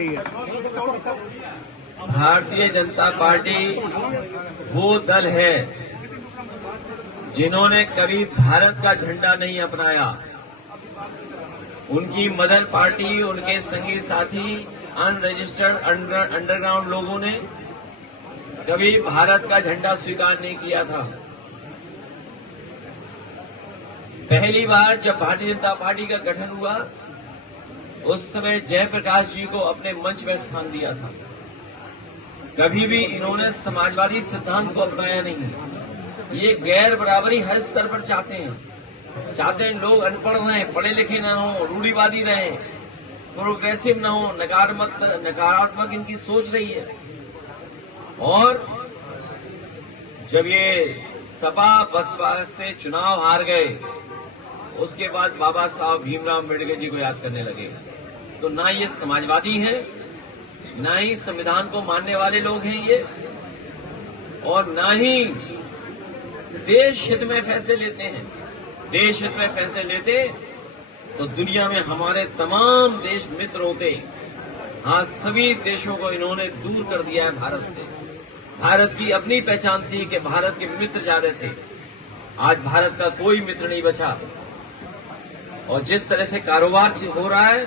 रही है। भारतीय जनता पार्टी वो दल है जिन्होंने कभी भारत का झंडा नहीं अपनाया। उनकी मदर पार्टी, उनके संगी साथी, अनरजिस्टर्ड अंडरग्राउंड लोगों ने कभी भारत का झंडा स्वीकार नहीं किया था। पहली बार जब भारतीय जनता पार्टी का गठन हुआ उस समय जयप्रकाश जी को अपने मंच में स्थान दिया था। कभी भी इन्होंने समाजवादी सिद्धांत को अपनाया नहीं। ये गैर बराबरी हर स्तर पर चाहते हैं लोग अनपढ़ रहें, पढ़े लिखे न हो, रूढ़िवादी रहें, प्रोग्रेसिव न हो, नकारात्मक इनकी सोच रही है। और जब ये सपा बसपा से चुनाव हार गए उसके बाद बाबा साहब भीमराव अम्बेडकर जी को याद करने लगे। तो ना ये समाजवादी हैं, ना ही संविधान को मानने वाले लोग हैं ये, और ना ही देश हित में फैसले लेते हैं। देश हित में फैसले लेते तो दुनिया में हमारे तमाम देश मित्र होते। आज सभी देशों को इन्होंने दूर कर दिया है भारत से। भारत की अपनी पहचान थी कि भारत के मित्र ज्यादा थे। आज भारत का कोई मित्र नहीं बचा। और जिस तरह से कारोबार हो रहा है,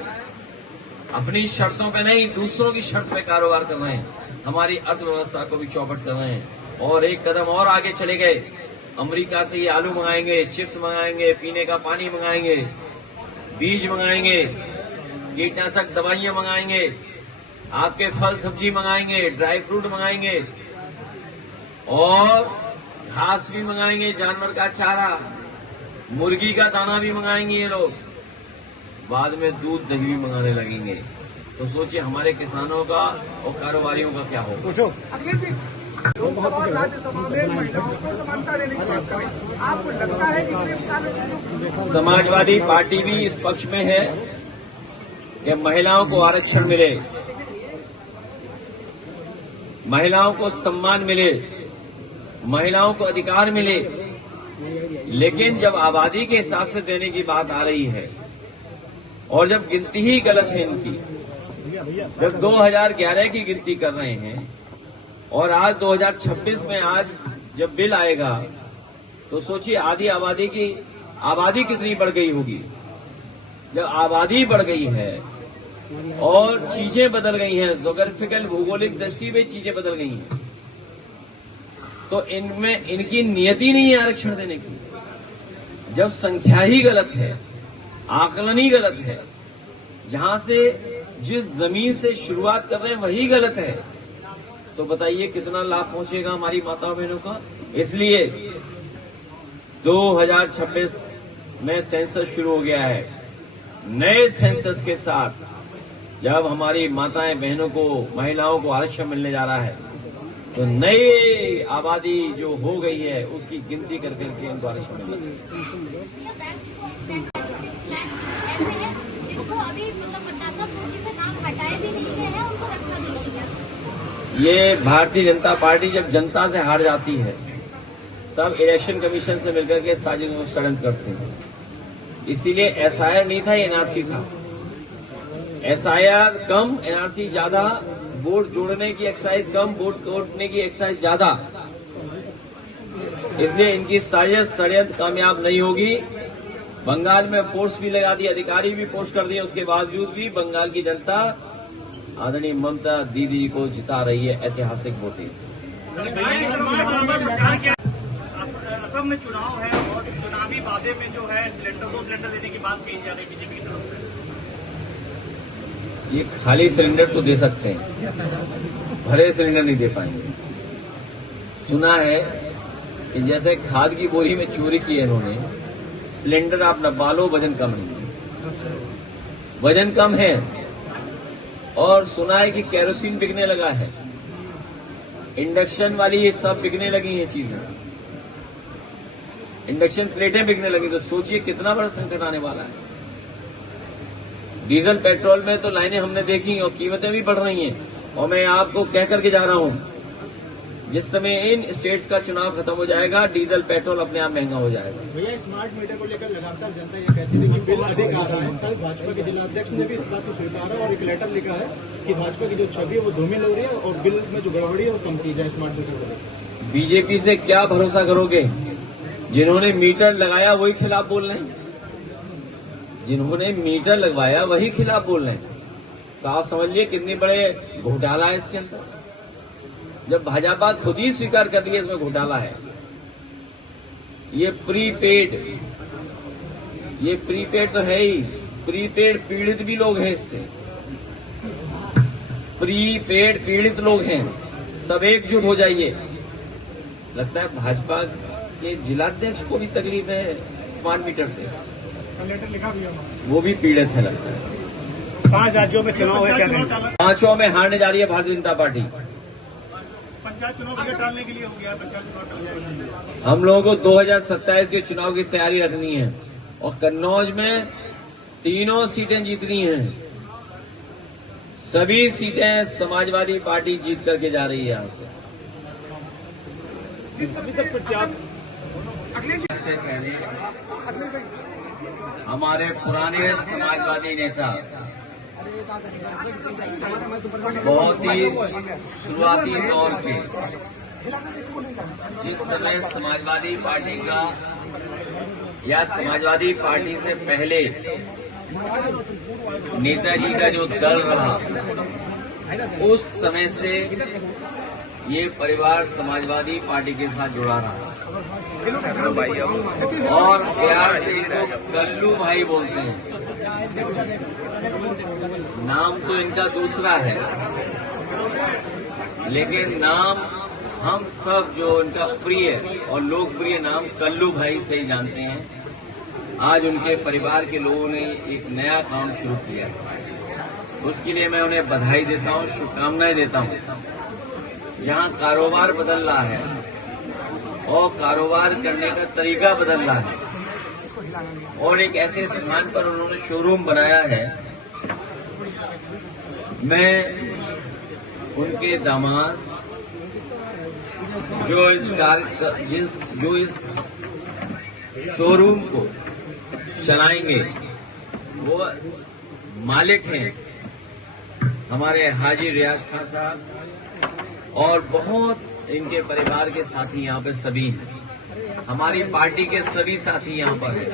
अपनी शर्तों पे नहीं दूसरों की शर्त पे कारोबार कर रहे हैं। हमारी अर्थव्यवस्था को भी चौपट कर रहे हैं। और एक कदम और आगे चले गए। अमेरिका से ये आलू मंगाएंगे, चिप्स मंगाएंगे, पीने का पानी मंगाएंगे, बीज मंगाएंगे, कीटनाशक दवाइयां मंगाएंगे, आपके फल सब्जी मंगाएंगे, ड्राई फ्रूट मंगाएंगे और घास भी मंगाएंगे, जानवर का चारा, मुर्गी का दाना भी मंगाएंगे ये लोग। बाद में दूध दही भी मंगाने लगेंगे। तो सोचिए हमारे किसानों का और कारोबारियों का क्या होगा। लोकसभा और राज्यसभा में महिलाओं को समानता देने की बात करें, आपको लगता है कि समाजवादी पार्टी भी इस पक्ष में है कि महिलाओं को आरक्षण मिले, महिलाओं को सम्मान मिले, महिलाओं को अधिकार मिले। लेकिन जब आबादी के हिसाब से देने की बात आ रही है और जब गिनती ही गलत है इनकी, जब 2011 की गिनती कर रहे हैं और आज 2026 में आज जब बिल आएगा तो सोचिए आधी आबादी की आबादी कितनी बढ़ गई होगी। जब आबादी बढ़ गई है और चीजें बदल गई हैं, ज्योग्राफिकल भौगोलिक दृष्टि में चीजें बदल गई हैं, तो इनमें इनकी नियति नहीं है आरक्षण देने की। जब संख्या ही गलत है, आकलन ही गलत है, जहां से जिस जमीन से शुरुआत कर रहे हैं वही गलत है, तो बताइए कितना लाभ पहुंचेगा हमारी माताओं बहनों का। इसलिए 2026 में सेंसस शुरू हो गया है। नए सेंसस के साथ जब हमारी माताएं बहनों को, महिलाओं को आरक्षण मिलने जा रहा है तो नई आबादी जो हो गई है उसकी गिनती कर करके इनको आरक्षण मिलना चाहिए। ये भारतीय जनता पार्टी जब जनता से हार जाती है तब इलेक्शन कमीशन से मिलकर के साजिश और षड्यंत्र करते हैं। इसीलिए एसआईआर नहीं था, एनआरसी था। एसआईआर कम, एनआरसी ज्यादा, वोट जोड़ने की एक्सरसाइज कम, वोट तोड़ने की एक्सरसाइज ज्यादा। इसलिए इनकी साजिश षड्यंत्र कामयाब नहीं होगी। बंगाल में फोर्स भी लगा दी, अधिकारी भी पोस्ट कर दिए, उसके बावजूद भी बंगाल की जनता आदरणीय ममता दीदी को जिता रही है ऐतिहासिक वोटिंग से। असम में चुनाव है और चुनावी वादे में जो है सिलेंडर 2 सिलेंडर देने की बात कही जा रही है बीजेपी की तरफ से। ये खाली सिलेंडर तो दे सकते हैं, भरे सिलेंडर नहीं दे पाएंगे। सुना है कि जैसे खाद की बोरी में चोरी की है इन्होंने, सिलेंडर आप नब्बा लो, वजन कम नहीं, वजन कम है। और सुना है कि केरोसिन बिकने लगा है, इंडक्शन वाली ये सब बिकने लगी हैं चीजें, इंडक्शन प्लेटें बिकने लगी। तो सोचिए कितना बड़ा संकट आने वाला है। डीजल पेट्रोल में तो लाइनें हमने देखी और कीमतें भी बढ़ रही हैं। और मैं आपको कह करके जा रहा हूं, जिस समय इन स्टेट्स का चुनाव खत्म हो जाएगा, डीजल पेट्रोल अपने आप महंगा हो जाएगा। भैया, स्मार्ट मीटर को लेकर लगातार जनता ये कहती है कि बिल अधिक आ रहा है। कल भाजपा के जिलाध्यक्ष ने भी इस बात को स्वीकारा और एक लेटर लिखा है कि भाजपा की जो छवि है वो धूमिल हो रही है और बिल में जो गड़बड़ी है वो कम की जाए स्मार्ट मीटर को लेकर। बीजेपी से क्या भरोसा करोगे? जिन्होंने मीटर लगाया वही खिलाफ बोल रहे हैं, जिन्होंने मीटर लगवाया वही खिलाफ बोल रहे हैं। तो आप समझिए कितनी बड़े घोटाला है इसके अंदर, जब भाजपा खुद ही स्वीकार कर रही है इसमें घोटाला है। ये प्रीपेड तो है ही, प्रीपेड पीड़ित भी लोग हैं, इससे प्रीपेड पीड़ित लोग हैं। सब एकजुट हो जाइए। लगता है भाजपा के जिलाध्यक्ष को भी तकलीफ है स्मार्ट मीटर से, लेटर लिखा भी है, वो भी पीड़ित है लगता है। 5 राज्यों में चुनाव है, क्या 5 में हारने जा रही है भारतीय जनता पार्टी। पंचायत चुनाव ये टालने के लिए हो गया, पंचायत चुनाव टल जाएगा। हम लोगों को 2027 के चुनाव की तैयारी रखनी है और कन्नौज में 3 सीटें जीतनी हैं। सभी सीटें समाजवादी पार्टी जीत करके जा रही है यहाँ से। सबसे पहले हमारे पुराने समाजवादी नेता बहुत ही शुरुआती दौर के, जिस समय समाजवादी पार्टी का या समाजवादी पार्टी से पहले नेताजी का जो दल रहा, उस समय से ये परिवार समाजवादी पार्टी के साथ जुड़ा रहा और प्यार से इनको कल्लू भाई बोलते हैं। नाम तो इनका दूसरा है, लेकिन नाम हम सब जो इनका प्रिय और लोकप्रिय नाम कल्लू भाई से ही जानते हैं। आज उनके परिवार के लोगों ने एक नया काम शुरू किया है, उसके लिए मैं उन्हें बधाई देता हूं, शुभकामनाएं देता हूं। जहां कारोबार बदल रहा है और कारोबार करने का तरीका बदल रहा है और एक ऐसे स्थान पर उन्होंने शोरूम बनाया है, मैं उनके दामाद जो इस शोरूम को चलाएंगे, वो मालिक हैं हमारे हाजी रियाज खान साहब और बहुत इनके परिवार के साथी यहाँ पे सभी हैं। हमारी पार्टी के सभी साथी यहाँ पर हैं,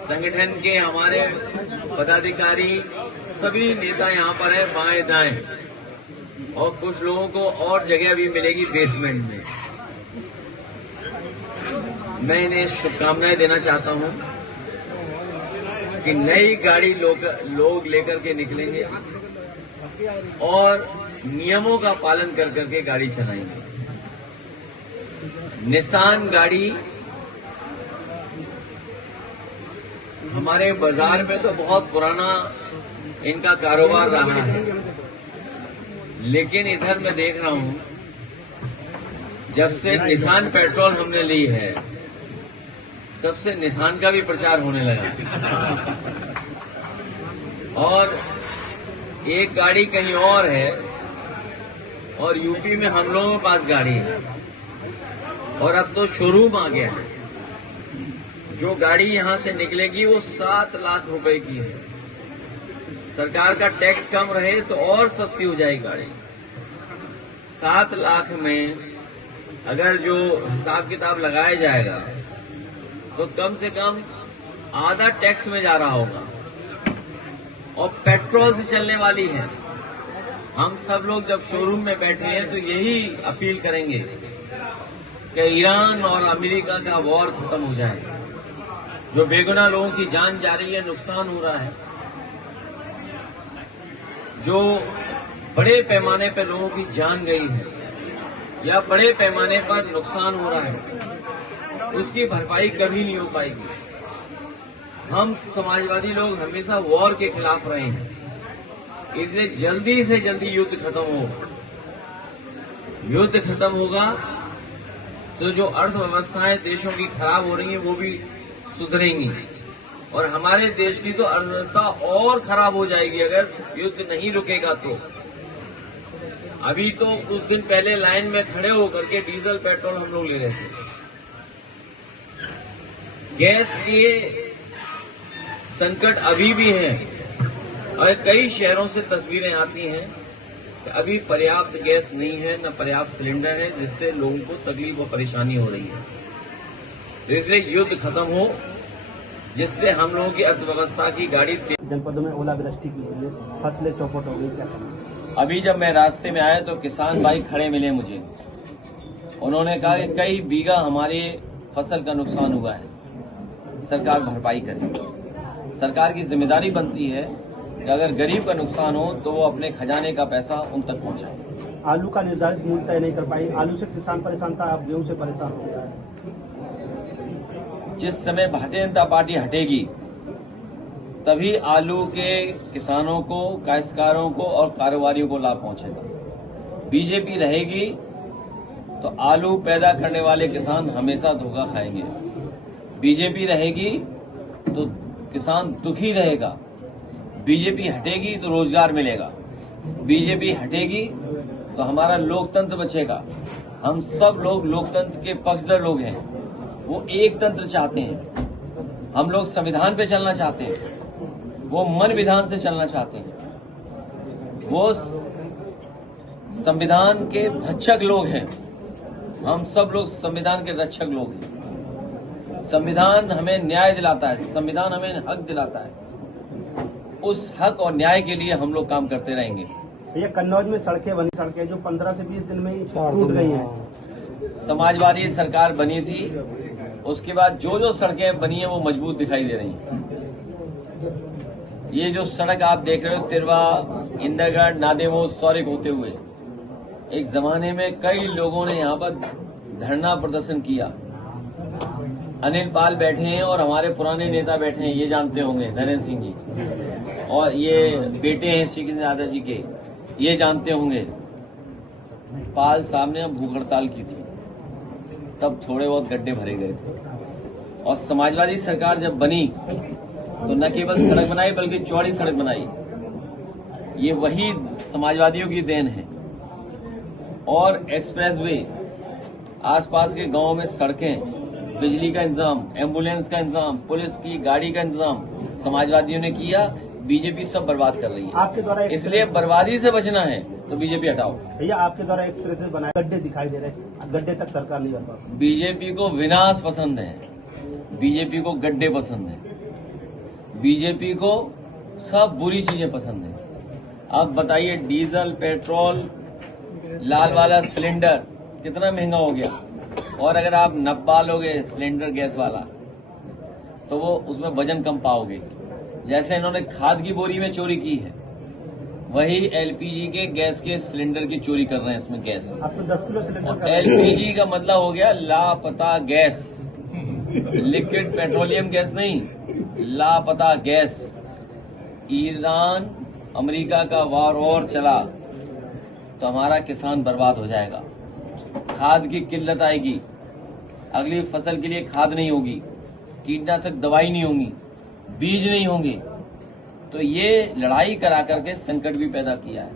संगठन के हमारे पदाधिकारी सभी नेता यहाँ पर हैं, बाएं दाएं, और कुछ लोगों को और जगह भी मिलेगी बेसमेंट में। मैं इन्हें शुभकामनाएं देना चाहता हूं कि नई गाड़ी लोग लेकर के निकलेंगे और नियमों का पालन कर करके गाड़ी चलाएंगे। निसान गाड़ी हमारे बाजार में तो बहुत पुराना इनका कारोबार रहा है, लेकिन इधर मैं देख रहा हूं जब से निसान पेट्रोल हमने ली है तब से निसान का भी प्रचार होने लगा और एक गाड़ी कहीं और है और यूपी में हम लोगों के पास गाड़ी है और अब तो शोरूम आ गया है। जो गाड़ी यहां से निकलेगी वो 7 लाख रुपए की है। सरकार का टैक्स कम रहे तो और सस्ती हो जाएगी गाड़ी। 7 लाख में अगर जो हिसाब किताब लगाया जाएगा तो कम से कम आधा टैक्स में जा रहा होगा और पेट्रोल से चलने वाली है। हम सब लोग जब शोरूम में बैठे हैं तो यही अपील करेंगे कि ईरान और अमेरिका का वॉर खत्म हो जाए। जो बेगुनाह लोगों की जान जा रही है, नुकसान हो रहा है, जो बड़े पैमाने पर लोगों की जान गई है या बड़े पैमाने पर नुकसान हो रहा है, उसकी भरपाई कभी नहीं हो पाएगी। हम समाजवादी लोग हमेशा वॉर के खिलाफ रहे हैं, इसलिए जल्दी से जल्दी युद्ध खत्म हो। युद्ध खत्म होगा तो जो अर्थव्यवस्थाएं देशों की खराब हो रही हैं वो भी सुधरेंगी और हमारे देश की तो अर्थव्यवस्था और खराब हो जाएगी अगर युद्ध नहीं रुकेगा तो। अभी तो कुछ दिन पहले लाइन में खड़े होकर के डीजल पेट्रोल हम लोग ले रहे थे। गैस के संकट अभी भी है और कई शहरों से तस्वीरें आती हैं कि अभी पर्याप्त गैस नहीं है, न पर्याप्त सिलेंडर है, जिससे लोगों को तकलीफ और परेशानी हो रही है। तो इसलिए युद्ध खत्म हो, जिससे हम लोगों की अर्थव्यवस्था की गाड़ी जनपदों में ओलावृष्टि की हुई है, फसलें चौपट हो गई, क्या करना? अभी जब मैं रास्ते में आया तो किसान भाई खड़े मिले मुझे। उन्होंने कहा कि कई बीघा हमारी फसल का नुकसान हुआ है, सरकार भरपाई करे। सरकार की जिम्मेदारी बनती है कि अगर गरीब का नुकसान हो तो वो अपने खजाने का पैसा उन तक पहुंचाए। आलू का निर्धारित मूल्य तय नहीं कर पाई, आलू से किसान परेशान था, अब गेहूं से परेशान हो गया है। जिस समय भारतीय जनता पार्टी हटेगी तभी आलू के किसानों को, काश्तकारों को और कारोबारियों को लाभ पहुंचेगा। बीजेपी रहेगी तो आलू पैदा करने वाले किसान हमेशा धोखा खाएंगे। बीजेपी रहेगी तो किसान दुखी रहेगा। बीजेपी हटेगी तो रोजगार मिलेगा। बीजेपी हटेगी तो हमारा लोकतंत्र बचेगा। हम सब लोग लोकतंत्र के पक्षधर लोग हैं। वो एक तंत्र चाहते हैं, हम लोग संविधान पे चलना चाहते हैं, वो मन विधान से चलना चाहते हैं। वो संविधान के भक्षक लोग हैं, हम सब लोग संविधान के रक्षक लोग हैं। संविधान हमें न्याय दिलाता है, संविधान हमें हक दिलाता है। उस हक और न्याय के लिए हम लोग काम करते रहेंगे। ये कन्नौज में सड़कें बनी, सड़कें जो 15 से 20 दिन में ही टूट गई हैं। समाजवादी सरकार बनी थी, उसके बाद जो जो सड़कें बनी हैं वो मजबूत दिखाई दे रही हैं। ये जो सड़क आप देख रहे हो तिरवा, इंदरगढ़, नादेमो, सौरिक होते हुए, एक जमाने में कई लोगों ने यहाँ पर धरना प्रदर्शन किया। अनिल पाल बैठे हैं और हमारे पुराने नेता बैठे हैं, ये जानते होंगे, नरेंद्र सिंह जी, और ये बेटे हैं श्री कृष्ण यादव जी के, ये जानते होंगे। पाल साहब ने भूख हड़ताल की थी, तब थोड़े बहुत गड्ढे भरे गए थे। और समाजवादी सरकार जब बनी तो न केवल सड़क बनाई बल्कि चौड़ी सड़क बनाई। ये वही समाजवादियों की देन है। और एक्सप्रेसवे, आसपास के गांवों में सड़कें, बिजली का इंतजाम, एम्बुलेंस का इंतजाम, पुलिस की गाड़ी का इंतजाम समाजवादियों ने किया। बीजेपी सब बर्बाद कर रही है। आपके द्वारा इसलिए बर्बादी से बचना है तो बीजेपी हटाओ। भैया आपके द्वारा एक्सप्रेसवे बनाए, गड्ढे दिखाई दे रहे हैं, गड्ढे तक सरकार नहीं कर पाती। बीजेपी को विनाश पसंद है, बीजेपी को गड्ढे पसंद है, बीजेपी को सब बुरी चीजें पसंद है। अब बताइए, डीजल, पेट्रोल, लाल वाला सिलेंडर कितना महंगा हो गया। और अगर आप नब्बा लोगे सिलेंडर गैस वाला तो वो उसमें वजन कम पाओगे। जैसे इन्होंने खाद की बोरी में चोरी की है, वही एलपीजी के गैस के सिलेंडर की चोरी कर रहे हैं इसमें गैस। अब तो 10 किलो सिलेंडर। एलपीजी का मतलब हो गया लापता गैस, लिक्विड पेट्रोलियम गैस नहीं, लापता गैस। ईरान अमेरिका का वार और चला तो हमारा किसान बर्बाद हो जाएगा। खाद की किल्लत आएगी, अगली फसल के लिए खाद नहीं होगी, कीटनाशक दवाई नहीं होंगी, बीज नहीं होंगे। तो ये लड़ाई करा करके संकट भी पैदा किया है।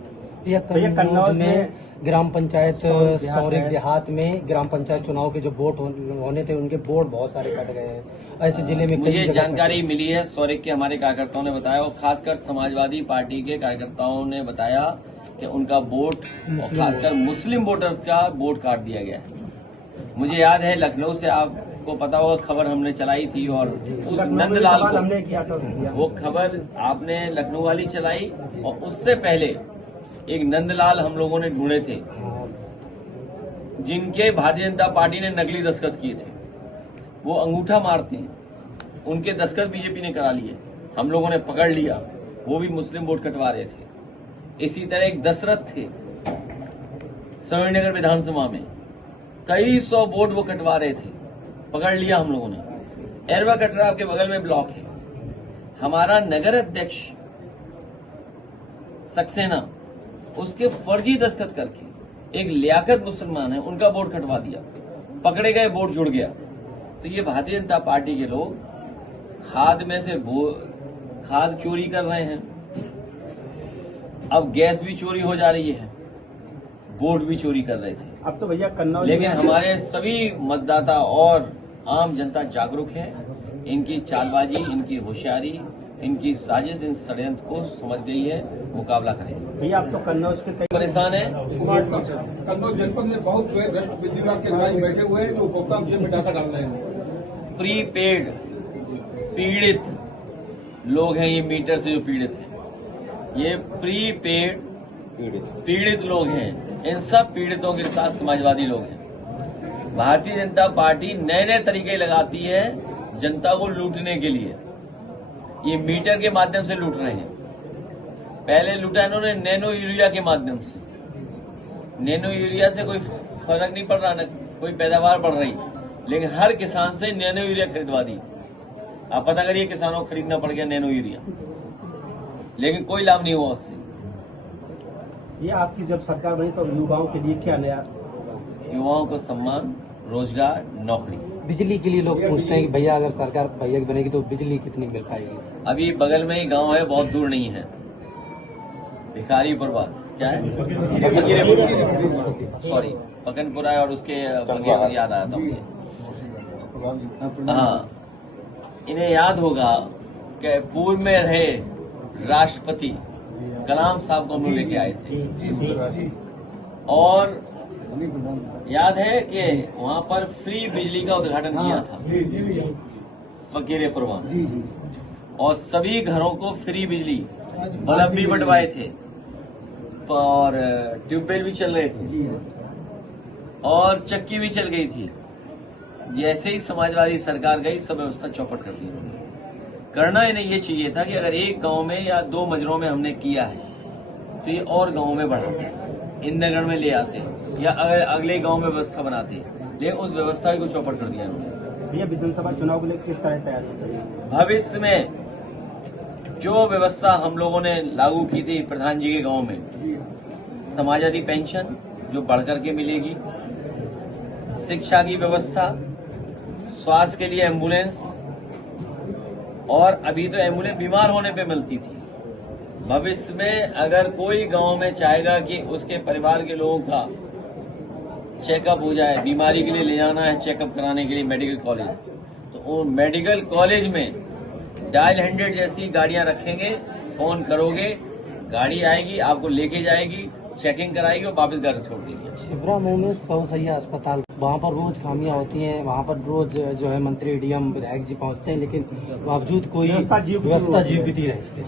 ये कन्नौज में ग्राम पंचायत सौरिक देहात में ग्राम पंचायत चुनाव के जो वोट होने थे उनके बोर्ड बहुत सारे कट गए हैं। ऐसे जिले में मुझे जानकारी मिली है, सौरिक के हमारे कार्यकर्ताओं ने बताया, और खासकर समाजवादी पार्टी के कार्यकर्ताओं ने बताया कि उनका वोट, और खासकर मुस्लिम वोटर का वोट काट दिया गया है। मुझे याद है लखनऊ से आपको पता होगा खबर हमने चलाई थी, और उस नंदलाल को हमने किया था, वो खबर आपने लखनऊ वाली चलाई, और उससे पहले एक नंदलाल हम लोगों ने ढूंढे थे जिनके भारतीय जनता पार्टी ने नकली दस्तखत किए थे। वो अंगूठा मारते हैं, उनके दस्तखत बीजेपी ने करा लिए, हम लोगों ने पकड़ लिया, वो भी मुस्लिम वोट कटवा रहे थे। इसी तरह एक दशरथ थे समीरनगर विधानसभा में, कई 100 वोट वो कटवा रहे थे, पकड़ लिया हम लोगों ने। एरवा कटरा के बगल में ब्लॉक है, हमारा नगर अध्यक्ष सक्सेना, उसके फर्जी दस्तखत करके एक लियाकत मुसलमान है, उनका वोट कटवा दिया, पकड़े गए, वोट जुड़ गया। तो ये भारतीय जनता पार्टी के लोग खाद में से खाद चोरी कर रहे हैं। अब गैस भी चोरी हो जा रही है। वोट भी चोरी कर रहे थे। अब तो भैया कन्नौज लेकिन हमारे सभी मतदाता और आम जनता जागरूक है। इनकी चालबाजी, इनकी होशियारी, इनकी साजिश, इन षड्यंत्र को समझ गई है, मुकाबला करेंगे। भैया अब तो कन्नौज के कई परेशान है। कन्नौज जनपद में बहुत जो है भ्रष्ट बिजली विभाग के अधिकारी बैठे हुए हैं जो उपभोक्ता जेल में डाका डाल रहे हैं। प्रीपेड पीड़ित लोग हैं, ये मीटर से जो पीड़ित हैं, ये प्रीपेड पीड़ित लोग हैं। इन सब पीड़ितों के साथ समाजवादी लोग हैं। भारतीय जनता पार्टी नए नए तरीके लगाती है जनता को लूटने के लिए। ये मीटर के माध्यम से लूट रहे हैं। पहले लूटा इन्होंने नैनो यूरिया के माध्यम से। नैनो यूरिया से कोई फर्क नहीं पड़ रहा, न कोई पैदावार बढ़ रही, लेकिन हर किसान से नैनो यूरिया खरीदवा दी। आप पता करिए, किसानों को खरीदना पड़ गया नैनो यूरिया, लेकिन कोई लाभ नहीं हुआ उससे। ये आपकी जब सरकार बनी तो युवाओं के लिए क्या नया? युवाओं को सम्मान, रोजगार, नौकरी। बिजली के लिए लोग पूछते हैं कि भैया अगर सरकार भैया की बनेगी तो बिजली कितनी मिल पाएगी? अभी बगल में ही गांव है, बहुत दूर नहीं है, भिखारीपुर बात क्या है, सॉरी पकनपुरा है, और उसके बगैर याद आया था मुझे। हाँ, इन्हें याद होगा कि पूर्व में रहे राष्ट्रपति कलाम साहब को हम लोग लेके आए थे, और याद है कि वहां पर फ्री बिजली का उद्घाटन किया था फकीरेपुर में, और सभी घरों को फ्री बिजली, बल्ब भी बंटवाए थे, और ट्यूबवेल भी चल रहे थे, और चक्की भी चल गई थी। जैसे ही समाजवादी सरकार गई, सब व्यवस्था चौपट कर दी उन्होंने। करना इन्हें ये चाहिए था कि अगर एक गांव में या 2 मजरों में हमने किया है तो ये और गांवों में बढ़ाते, इंद्रगढ़ में ले आते, या अगर अगले गांव में व्यवस्था बनाते, लेकिन उस व्यवस्था को चौपट कर दिया उन्होंने। भैया विधानसभा चुनाव के लिए किस तरह तैयारी चाहिए? भविष्य में जो व्यवस्था हम लोगों ने लागू की थी प्रधान जी के गांव में, समाजवादी पेंशन जो बढ़कर के मिलेगी, शिक्षा की व्यवस्था, स्वास्थ्य के लिए एम्बुलेंस, और अभी तो एम्बुलेंस बीमार होने पे मिलती थी। भविष्य में अगर कोई गांव में चाहेगा कि उसके परिवार के लोगों का चेकअप हो जाए, बीमारी के लिए ले जाना है चेकअप कराने के लिए मेडिकल कॉलेज, तो वो मेडिकल कॉलेज में डायल 100 जैसी गाड़ियां रखेंगे। फोन करोगे, गाड़ी आएगी, आपको लेके जाएगी, चेकिंग कराएगी और वापस घर छोड़ देगी। छिबरा मुंह में 100 सैया अस्पताल, वहाँ पर रोज खामियां होती हैं, वहाँ पर रोज जो है मंत्री, डीएम, विधायक जी पहुँचते हैं, लेकिन बावजूद कोई व्यवस्था जीवित ही रहती है।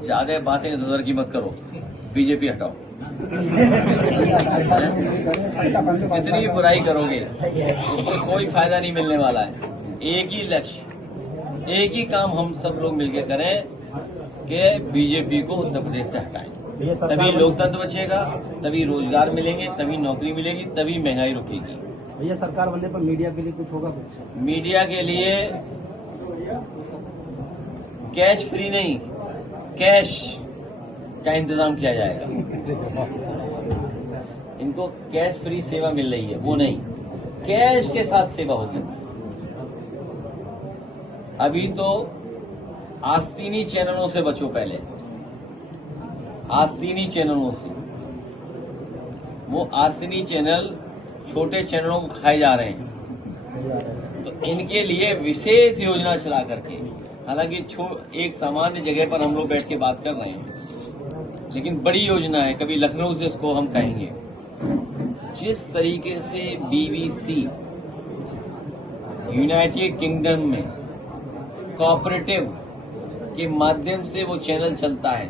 ज्यादा बातें इधर की मत करो, बीजेपी हटाओ। इतनी बुराई करोगे उससे कोई फायदा नहीं मिलने वाला है। एक ही लक्ष्य, एक ही काम हम सब लोग मिलकर करें कि बीजेपी को उत्तर प्रदेश से हटाएं। तभी लोकतंत्र बचेगा, तभी रोजगार मिलेंगे, तभी नौकरी मिलेगी, तभी महंगाई रुकेगी। भैया सरकार बनने पर मीडिया के लिए कुछ होगा? मीडिया के लिए कैश फ्री नहीं, कैश का इंतजाम किया जाएगा। इनको कैश फ्री सेवा मिल रही है, वो नहीं, कैश के साथ सेवा होगी। अभी तो आस्तीनी चैनलों से बचो, पहले आस्तीनी चैनलों से। वो आस्तीनी चैनल छोटे चैनलों को खाए जा रहे हैं, तो इनके लिए विशेष योजना चला करके, हालांकि एक सामान्य जगह पर हम लोग बैठ के बात कर रहे हैं, लेकिन बड़ी योजना है, कभी लखनऊ से इसको हम कहेंगे। जिस तरीके से बीबीसी यूनाइटेड किंगडम में कोऑपरेटिव के माध्यम से वो चैनल चलता है,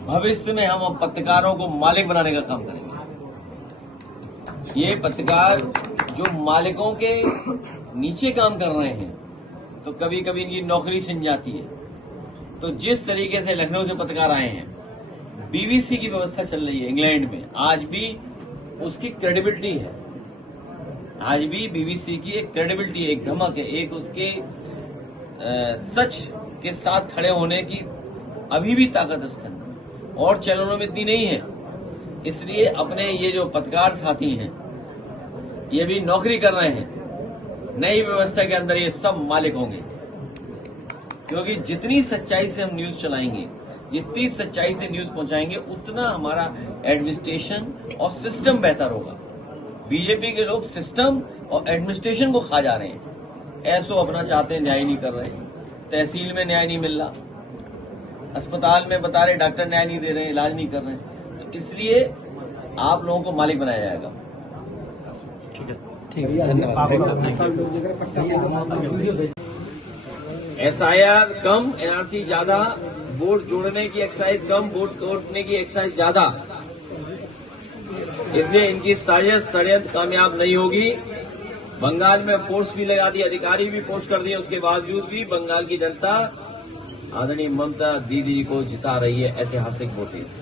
भविष्य में हम पत्रकारों को मालिक बनाने का काम करेंगे। ये पत्रकार जो मालिकों के नीचे काम कर रहे हैं, तो कभी कभी इनकी नौकरी छिन जाती है। तो जिस तरीके से लखनऊ से पत्रकार आए हैं, बीबीसी की व्यवस्था चल रही है इंग्लैंड में, आज भी उसकी क्रेडिबिलिटी है। आज भी बीबीसी की एक क्रेडिबिलिटी, एक धमक है, एक उसके सच के साथ खड़े होने की अभी भी ताकत है उसके अंदर, और चैनलों में इतनी नहीं है। इसलिए अपने ये जो पत्रकार साथी हैं, ये भी नौकरी कर रहे हैं। नई व्यवस्था के अंदर ये सब मालिक होंगे, क्योंकि जितनी सच्चाई से हम न्यूज चलाएंगे, जितनी सच्चाई से न्यूज पहुंचाएंगे उतना हमारा एडमिनिस्ट्रेशन और सिस्टम बेहतर होगा। बीजेपी के लोग सिस्टम और एडमिनिस्ट्रेशन को खा जा रहे हैं, ऐसो अपना चाहते हैं, न्याय नहीं कर रहे, तहसील में न्याय नहीं मिल रहा, अस्पताल में बता रहे डॉक्टर न्याय नहीं दे रहे, इलाज नहीं कर रहे, तो इसलिए आप लोगों को मालिक बनाया जाएगा। ठीक है, धन्यवाद। SIR कम, NRC ज्यादा, वोट जोड़ने की एक्सरसाइज कम, वोट तोड़ने की एक्सरसाइज ज्यादा, इसलिए इनकी साजिश षड्यंत्र कामयाब नहीं होगी। बंगाल में फोर्स भी लगा दी, अधिकारी भी पोस्ट कर दिए, उसके बावजूद भी बंगाल की जनता आदरणीय ममता दीदी को जिता रही है ऐतिहासिक वोटें से।